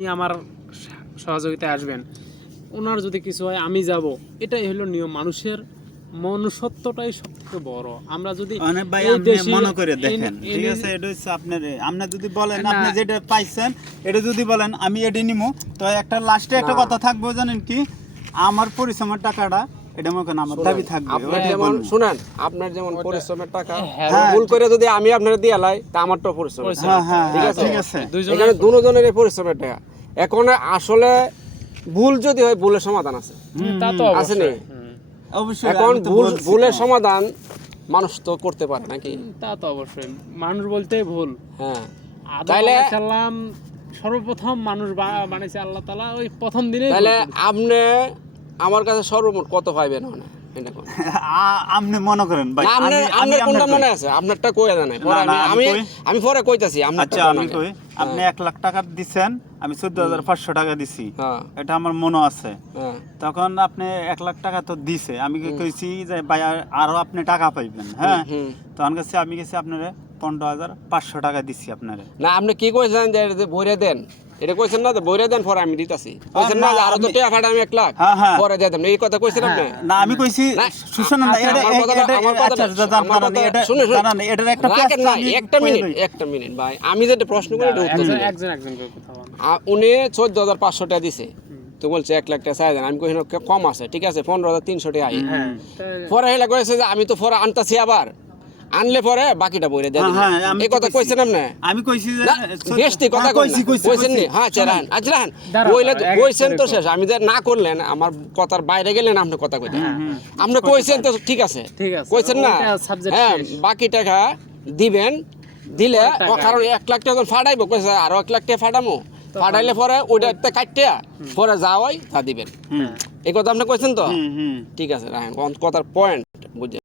আপনি আমার সহযোগিতায় আসবেন। ওনার যদি কিছু হয় আমি যাব। এটাই হলো নিয়ম। মানুষের মনুষ্যত্বটাই সবচেয়ে বড়। আমরা যদি অনেক ভাই আপনি মনে করে দেখেন। ঠিক আছে এটা হচ্ছে আপনার আপনি যদি বলেন আপনি যেটা পাইছেন এটা যদি বলেন আমি এটি নিমু। তো একটা লাস্টে একটা কথা থাকবে জানেন কি? আমার পরিশ্রমের টাকাটা এটা মনে করেন আমার দাবি থাকবে যেমন শুনেন আপনার যেমন পরিশ্রমের টাকা হ্যাঁ, ভুল করে যদি আমি আপনার দিয়ে লাই তা আমারটাও পরিশ্রম হ্যাঁ হ্যাঁ ঠিক হ্যাঁ, আছে? দুজনের পরিশ্রমের টাকা। এখন আসলে ভুল যদি হয় ভুলের সমাধান আছে। তা তো আছে নেই? এখন ভুল ভুলের সমাধান মানুষ তো করতে পারে নাকি? তা তো অবশ্যই। মানুষ বলতেই ভুল। হ্যাঁ। আদম তাইলে- সাল্লাম সর্বপ্রথম মানুষ বা- বানাইছে আল্লাহ তালা ওই প্রথম দিনে তাহলে আপনি আমার কাছে সর্বমোট কত পাইবেন মানে আপনি মনে করেন ভাই আপনার কোনটা মনে আছে? আপনারটা কইয়া জানাই আমি আমি পরে কইতাছি আচ্ছা আমি কই? আপনি এক লাখ টাকা দিছেন আমি চোদ্দ হাজার পাঁচশো টাকা দিছি। হ্যাঁ। এটা আমার মনে আছে। হ্যাঁ। তখন আপনি এক লাখ টাকা তো দিছে। আমি কইছি যে ভাই আরও আপনি টাকা পাইবেন হ্যাঁ? তখন কাছে আমি গেছি আপনারে পনেরো হাজার পাঁচশো টাকা দিছি আপনারে। না আপনি কি কইছেন যে বইরে দেন? এটা কইছেন না বইরে দেন পরে আমি দিতাছি। কইছেন না না, যে আরও তো টাকা ফাটা আমি এক লাখ হ্যাঁ, হ্যাঁ। পরে দিয়ে দেন। এই কথা কইছেন আপনি? না আমি কইছি না, শুনুন না আচ্ছা, এটা আমার কথাটা- এটা- আমার আচ্ছা, দাঁড়ান, কথাটা- এটা- শুনুন, এটার একটা প্রশ্ন একটা মিনিট একটা মিনিট ভাই। আমি যেটা প্রশ্ন করি এটা উত্তর দিন একজন একজন করে কথা বলেন। উনি চোদ্দ হাজার পাঁচশো টাকা দিছে। তো বলছে এক লাখ টাকা চাই দেন। আমি কই কম আছে ঠিক আছে পনেরো হাজার তিনশো টাকা আই হ্যাঁ পরে হেলা কয়েছে যে আমি তো পরে আনতাছি আবার। আনলে পরে বাকিটা বইরে দেন হ্যাঁ, হ্যাঁ, আমি এই কথা কইছি। কইছেন আপনি? আমি কইছি যে না, বেশটি কথা হ্যাঁ, কইছি কইছি কইছেন নি? হ্যাঁ আচ্ছা রান আচ্ছা এক কইছেন তো শেষ। আমি যে না করলেন আমার কথার বাইরে গেলেন আপনি কথা কইতেন আপনি কইছেন তো ঠিক আছে। ঠিক আছে, কইছেন না? হ্যাঁ বাকি টাকা দিবেন দিলে ও কারণ এক লাখ টাকা ফাটাইবো কইছে আরও এক লাখ টাকা ফাটামো। ফাটাইলে পরে ওইটা একটা কাটতে পরে যাওয়াই তা দিবেন। হুম, এই কথা আপনি কইছেন তো? হুম, হুম। ঠিক আছে রাখেন। কথার পয়েন্ট বুঝছেন?